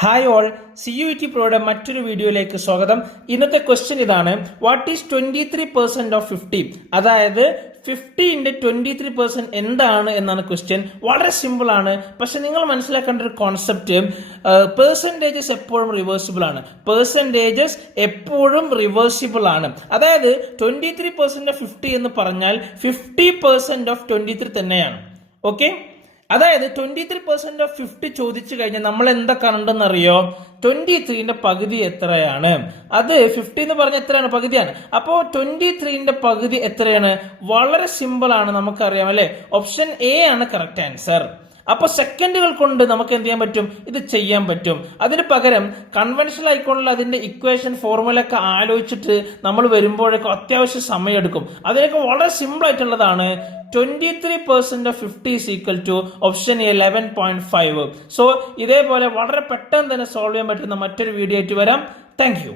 Hi all, CUET പ്രോയുടെ മറ്റൊരു വീഡിയോയിലേക്ക് സ്വാഗതം. ഇന്നത്തെ ക്വസ്റ്റ്യൻ ഇതാണ്: വാട്ട് ഈസ് 23% ഓഫ് 50? അതായത് 50ന്റെ 23% എന്താണ് എന്നാണ് ക്വസ്റ്റ്യൻ. വളരെ സിമ്പിൾ ആണ്, പക്ഷെ നിങ്ങൾ മനസ്സിലാക്കേണ്ട ഒരു കോൺസെപ്റ്റ്, പെർസെൻറ്റേജസ് എപ്പോഴും റിവേഴ്സിബിൾ ആണ്. പെർസെൻറ്റേജസ് എപ്പോഴും റിവേഴ്സിബിൾ ആണ്. അതായത് 23% ഓഫ് 50 എന്ന് പറഞ്ഞാൽ 50% ഓഫ് 23 തന്നെയാണ്. ഓക്കെ, അതായത് 23% ഓഫ് 50 ചോദിച്ചു കഴിഞ്ഞാൽ നമ്മൾ എന്താ കണ്ടെന്ന് അറിയോ? 23ന്റെ പകുതി എത്രയാണ്? അത് 50 എന്ന് പറഞ്ഞാൽ എത്രയാണ്? പകുതിയാണ്. അപ്പോൾ 23ന്റെ പകുതി എത്രയാണ്? വളരെ സിമ്പിൾ ആണ്, നമുക്കറിയാം അല്ലെ? ഓപ്ഷൻ എ ആണ് കറക്റ്റ് ആൻസർ. അപ്പൊ സെക്കൻഡുകൾ കൊണ്ട് നമുക്ക് എന്ത് ചെയ്യാൻ പറ്റും? ഇത് ചെയ്യാൻ പറ്റും. അതിന് പകരം കൺവെൻഷണൽ ആയിക്കൊണ്ടുള്ള അതിന്റെ ഇക്വേഷൻ ഫോർമുല ഒക്കെ ആലോചിച്ചിട്ട് നമ്മൾ വരുമ്പോഴേക്കും അത്യാവശ്യം സമയം എടുക്കും. അതിനൊക്കെ വളരെ സിമ്പിൾ ആയിട്ടുള്ളതാണ്. 23% of 50 is equal to option A 11.5. So ഇതേപോലെ വളരെ പെട്ടെന്ന് തന്നെ സോൾവ് ചെയ്യാൻ പറ്റുന്ന മറ്റൊരു വീഡിയോ ആയിട്ട് വരാം. Thank you.